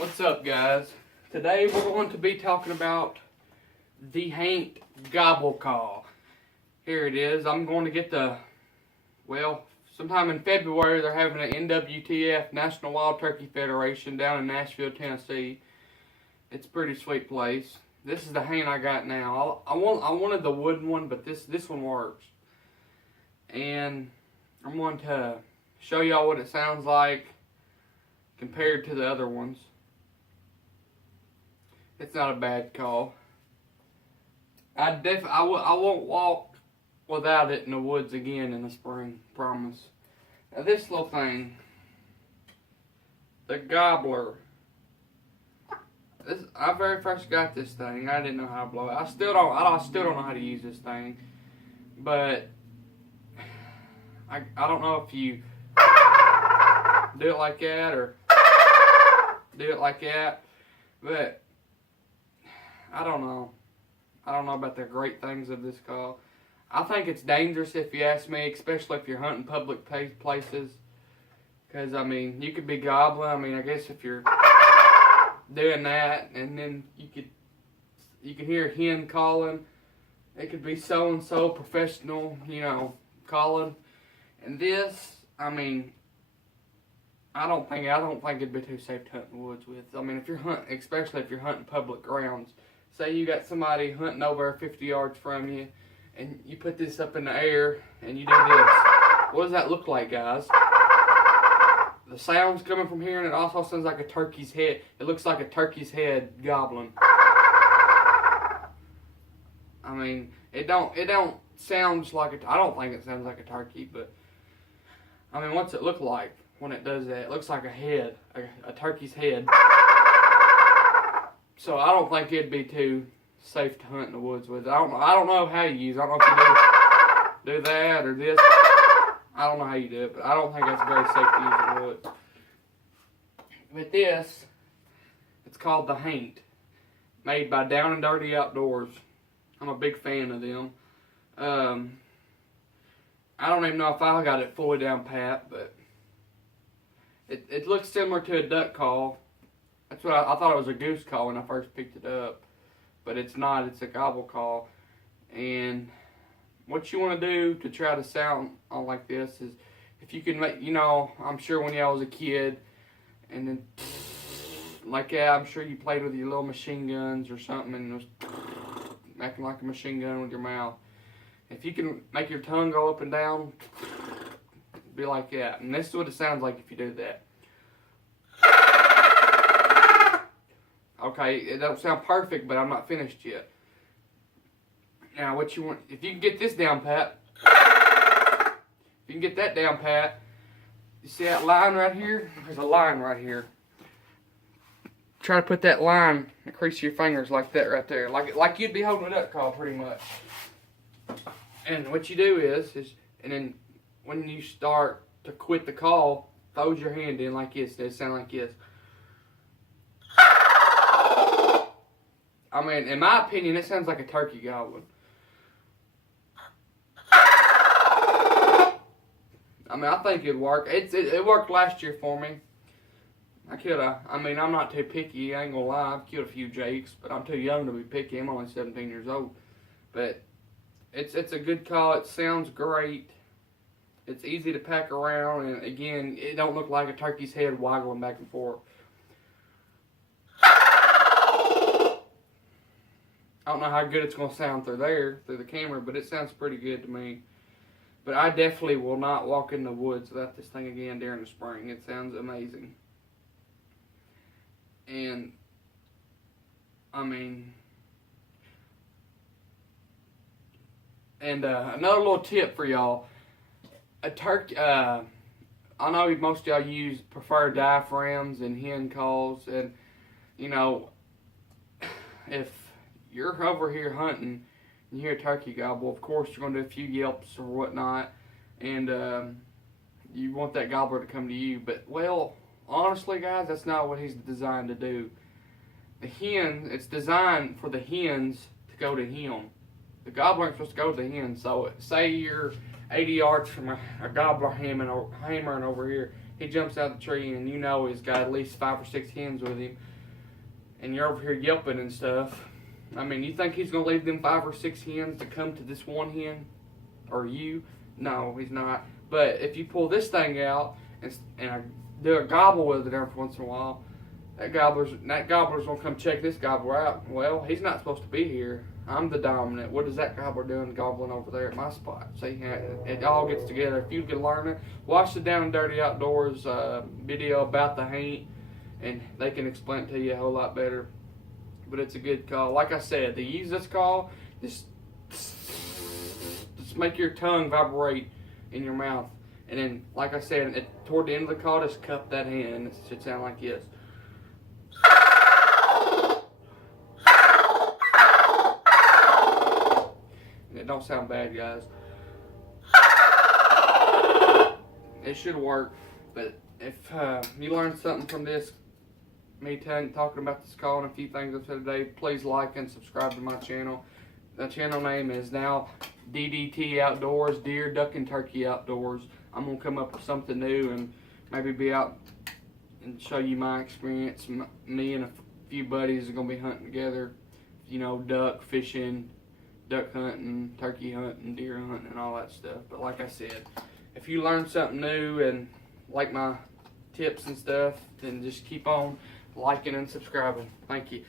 What's up, guys? Today we're going to be talking about the Haint gobble call. Here it is. I'm going to get sometime in February they're having an NWTF, National Wild Turkey Federation, down in Nashville, Tennessee. It's a pretty sweet place. This is the Haint I got now. I wanted the wooden one, but this one works. And I'm going to show y'all what it sounds like compared to the other ones. It's not a bad call. I won't walk without it in the woods again in the spring, promise. Now this little thing, the gobbler. I very first got this thing. I didn't know how to blow it. I still don't know how to use this thing. But I don't know if you do it like that or do it like that. But I don't know. I don't know about the great things of this call. I think it's dangerous if you ask me, especially if you're hunting public places. Because, I mean, you could be gobbling. I mean, I guess if you're doing that and then you can hear a hen calling. It could be so-and-so professional, calling. And this, I mean, I don't think it'd be too safe to hunt in the woods with. I mean, especially if you're hunting public grounds. Say you got somebody hunting over 50 yards from you, and you put this up in the air, and you do this. What does that look like, guys? The sound's coming from here, and it also sounds like a turkey's head. It looks like a turkey's head gobbling. I mean, it don't sound like I don't think it sounds like a turkey, but I mean, what's it look like when it does that? It looks like a head, a turkey's head. So I don't think it'd be too safe to hunt in the woods with. I don't know how you use it. I don't know if you do that or this. I don't know how you do it, but I don't think that's very safe to use in the woods. But this, it's called the Haint, made by Down and Dirty Outdoors. I'm a big fan of them. I don't even know if I got it fully down pat, but it looks similar to a duck call. That's what I thought it was a goose call when I first picked it up, but it's not. It's a gobble call. And what you want to do to try to sound like this is, if you can make, I'm sure when y'all was a kid, and then like that, I'm sure you played with your little machine guns or something, and it was acting like a machine gun with your mouth. If you can make your tongue go up and down, be like that. And this is what it sounds like if you do that. Okay, it don't sound perfect, but I'm not finished yet. Now, what you want, if you can get this down pat, if you can get that down pat, you see that line right here? There's a line right here. Try to put that line across your fingers like that right there, like you'd be holding a duck call pretty much. And what you do is, and then when you start to quit the call, throw your hand in like this. It sound like this. I mean, in my opinion, it sounds like a turkey gobbling. I mean, I think it'd work. It worked last year for me. I'm not too picky, I ain't gonna lie. I've killed a few jakes, but I'm too young to be picky. I'm only 17 years old. But it's a good call. It sounds great. It's easy to pack around, and again, it don't look like a turkey's head waggling back and forth. I don't know how good it's going to sound through the camera, but it sounds pretty good to me. But I definitely will not walk in the woods without this thing again during the spring. It sounds amazing. And, I mean, and another little tip for y'all. A turkey, I know most of y'all prefer diaphragms and hen calls, and, if you're over here hunting and you hear a turkey gobble, of course you're going to do a few yelps or whatnot, and you want that gobbler to come to you. But, well, honestly, guys, that's not what he's designed to do. It's designed for the hens to go to him. The gobbler ain't supposed to go to the hens. So, say you're 80 yards from a gobbler hammering over here. he jumps out of the tree and you know he's got at least 5 or 6 hens with him, and you're over here yelping and stuff. I mean, you think he's going to leave them 5 or 6 hens to come to this one hen? Or you? No, he's not. But if you pull this thing out and I do a gobble with it every once in a while, that gobbler's going to come check this gobbler out. Well, he's not supposed to be here. I'm the dominant. What is that gobbler doing gobbling over there at my spot? See, it all gets together. If you can learn it, watch the Down and Dirty Outdoors video about the Haint, and they can explain it to you a whole lot better. But it's a good call. Like I said, to use this call, just make your tongue vibrate in your mouth. And then, like I said, toward the end of the call, just cup that hen, and it should sound like this. And it don't sound bad, guys. It should work. But if you learned something from this, me talking about this call and a few things I've said today, please like and subscribe to my channel. The channel name is now DDT Outdoors, Deer, Duck, and Turkey Outdoors. I'm going to come up with something new and maybe be out and show you my experience. Me and a few buddies are going to be hunting together, you know, duck fishing, duck hunting, turkey hunting, deer hunting, and all that stuff. But like I said, if you learn something new and like my tips and stuff, then just keep on liking and subscribing. Thank you.